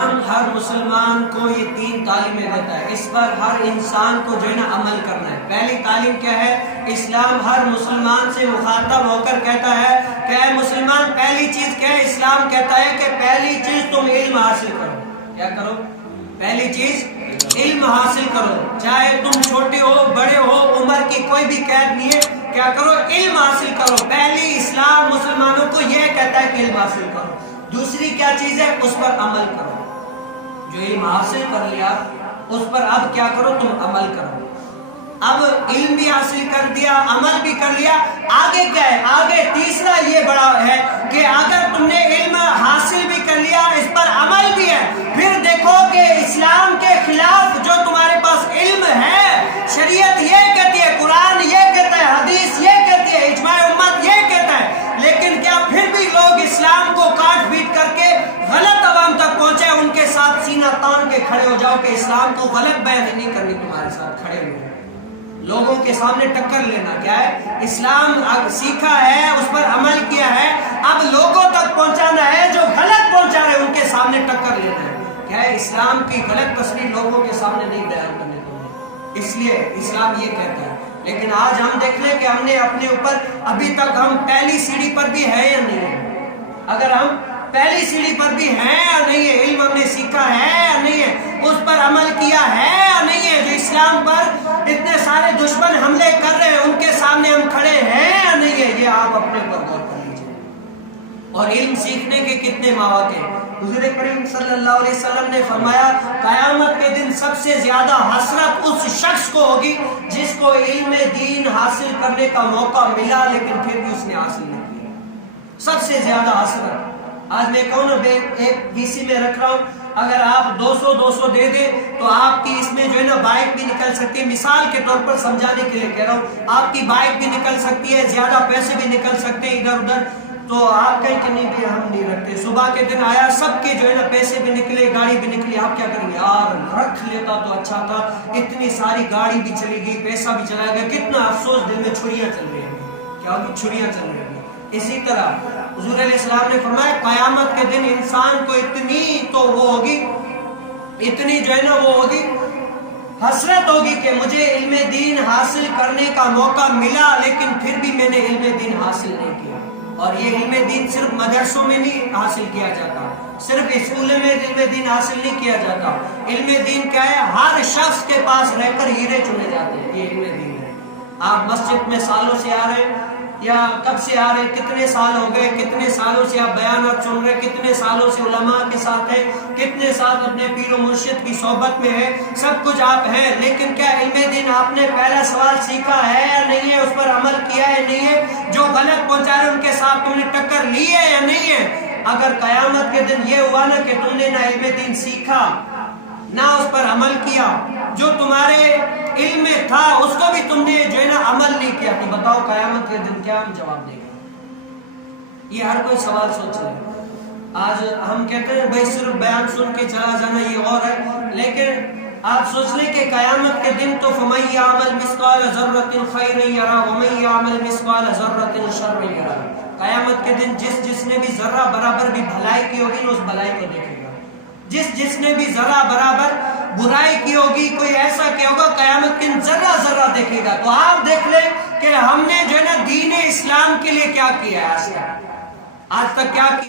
ہر مسلمان کو یہ 3 تعلیمیں دیتا ہے، اس پر ہر انسان کو جو ہے نا عمل کرنا ہے۔ پہلی تعلیم کیا ہے؟ اسلام ہر مسلمان سے مخاطب ہو کر کہتا ہے کہ اے مسلمان، پہلی چیز کیا ہے؟ اسلام کہتا ہے کہ پہلی چیز تم علم حاصل کرو۔ کیا کرو؟ پہلی چیز علم حاصل کرو، چاہے تم چھوٹے ہو بڑے ہو، عمر کی کوئی بھی قید نہیں ہے۔ کیا کرو؟ علم حاصل کرو۔ پہلی اسلام مسلمانوں کو یہ کہتا ہے کہ علم حاصل کرو۔ دوسری کیا چیز ہے؟ اس پر عمل کرو۔ جو علم حاصل کر لیا اس پر اب کیا کرو؟ تم عمل کرو۔ اب علم بھی حاصل کر دیا، عمل بھی کر لیا، آگے کیا ہے؟ آگے تیسرا یہ بڑا ہے کہ اگر تم نے علم حاصل بھی کر لیا، اس پر عمل بھی ہے، پھر دیکھو کہ اسلام کے خلاف جو تمہارے پاس علم ہے، شریعت یہ کہتی ہے، قرآن یہ کہتا ہے، حدیث یہ کہتی ہے، اجماع امت یہ کہتا ہے، لیکن کیا پھر بھی لوگ اسلام کو کاٹ پیٹ کر کے غلط عوام تک پہنچے؟ ان کے ساتھ سینہ تان کے کھڑے ہو جاؤ کہ اسلام کو غلط بیان نہیں کرنی، تمہارے ساتھ کھڑے ہوئے لوگوں کے سامنے ٹکر لینا۔ کیا ہے؟ اسلام سیکھا ہے، اس پر عمل کیا ہے، اب لوگوں تک پہنچانا ہے، جو غلط پہنچا رہے ان کے سامنے ٹکر لینا ہے۔ کیا ہے؟ اسلام کی غلط تصویر لوگوں کے سامنے نہیں بیان کرنے دیں، اس لیے اسلام یہ کہتا ہے۔ لیکن آج ہم دیکھ لیں کہ ہم نے اپنے اوپر ابھی تک ہم پہلی سیڑھی پر بھی ہے یا نہیں ہے؟ اگر ہم پہلی سیڑھی پر بھی ہیں یا نہیں ہے، علم ہم نے سیکھا ہے یا نہیں ہے، اس پر عمل کیا ہے یا نہیں ہے، جو اسلام پر اتنے سارے دشمن حملے کر رہے ہیں ان کے سامنے ہم کھڑے ہیں یا نہیں ہے، یہ آپ اپنے اوپر غور کر لیجیے۔ اور علم سیکھنے کے کتنے مواقع ہیں؟ حضور کریم صلی اللہ علیہ وسلم نے فرمایا قیامت کے دن سب سے زیادہ حسرت اس شخص کو ہوگی جس کو علم دین حاصل کرنے کا موقع ملا لیکن پھر بھی اس نے حاصل نہیں کیا۔ سب سے زیادہ حسرت۔ آج میں کہوں نا، ایک وی سی میں رکھ رہا ہوں، اگر آپ 200 دے دیں تو آپ کی اس میں جو ہے نا بائک بھی نکل سکتی ہے، مثال کے طور پر سمجھانے کے لیے کہہ رہا ہوں، آپ کی بائک بھی نکل سکتی ہے، زیادہ پیسے بھی نکل سکتے ہیں ادھر ادھر، تو آپ کہیں کہ نہیں بھی ہم نہیں رکھتے، صبح کے دن آیا سب کے جو ہے نا پیسے بھی نکلے، گاڑی بھی نکلی، آپ کیا کریں گے؟ یار رکھ لیتا تو اچھا تھا، اتنی ساری گاڑی بھی چلی گئی، پیسہ بھی چلا گیا، کتنا افسوس، دل میں چھریاں چل رہی ہیں۔ کیا ہوگی؟ چھریاں چل رہی ہیں۔ اسی طرح حضور علیہ السلام نے فرمایا قیامت کے دن انسان کو اتنی تو وہ ہوگی، اتنی جو ہے نا وہ ہوگی، حسرت ہوگی کہ مجھے علم دین حاصل کرنے کا موقع ملا لیکن پھر بھی میں نے علم دین حاصل نہیں کیا۔ اور یہ علم دین صرف مدرسوں میں نہیں حاصل کیا جاتا، صرف اسکولوں میں علم دین حاصل نہیں کیا جاتا۔ علم دین کیا ہے؟ ہر شخص کے پاس رہ کر ہیرے چنے جاتے ہیں، یہ علم دین ہے۔ آپ مسجد میں سالوں سے آ رہے ہیں یا کب سے آ رہے، کتنے سال ہو گئے، کتنے سالوں سے آپ بیانات سن رہے، کتنے سالوں سے علماء کے ساتھ ہیں، کتنے سال اپنے پیر و مرشد کی صحبت میں ہے، سب کچھ آپ ہیں، لیکن کیا علم دین آپ نے پہلا سوال سیکھا ہے یا نہیں ہے، اس پر عمل کیا ہے نہیں ہے، جو غلط پہنچا رہے ان کے ساتھ تم نے ٹکر لی ہے یا نہیں ہے؟ اگر قیامت کے دن یہ ہوا نا کہ تم نے نہ علم دین سیکھا نہ اس پر عمل کیا، جو تمہارے علم میں تھا اس کو بھی تم نے جو ہے نا عمل نہیں کیا، تو بتاؤ قیامت کے دن کیا ہم جواب دیں گے؟ یہ ہر کوئی سوال سوچ رہے ہیں۔ آج ہم کہتے ہیں بھائی صرف بیان سن کے چلا جانا یہ اور ہے، لیکن آپ سوچ لیں کہ قیامت کے دن تو فَمَن يَعْمَلْ مِثْقَالَ ذَرَّةٍ خَيْرًا يَرَهُ وَمَن يَعْمَلْ مِثْقَالَ ذَرَّةٍ شَرًّا يَرَهُ۔ قیامت کے دن جس نے بھی ذرہ برابر بھی بھلائی کی ہوگی نا اس بھلائی کو دیکھے گا، جس نے بھی ذرہ برابر برائی کی ہوگی، کوئی ایسا کیا ہوگا، قیامت کے دن ذرہ دیکھے گا۔ تو آپ دیکھ لیں کہ ہم نے جو ہے نا دین اسلام کے لیے کیا کیا ہے، آج تک کیا کیا۔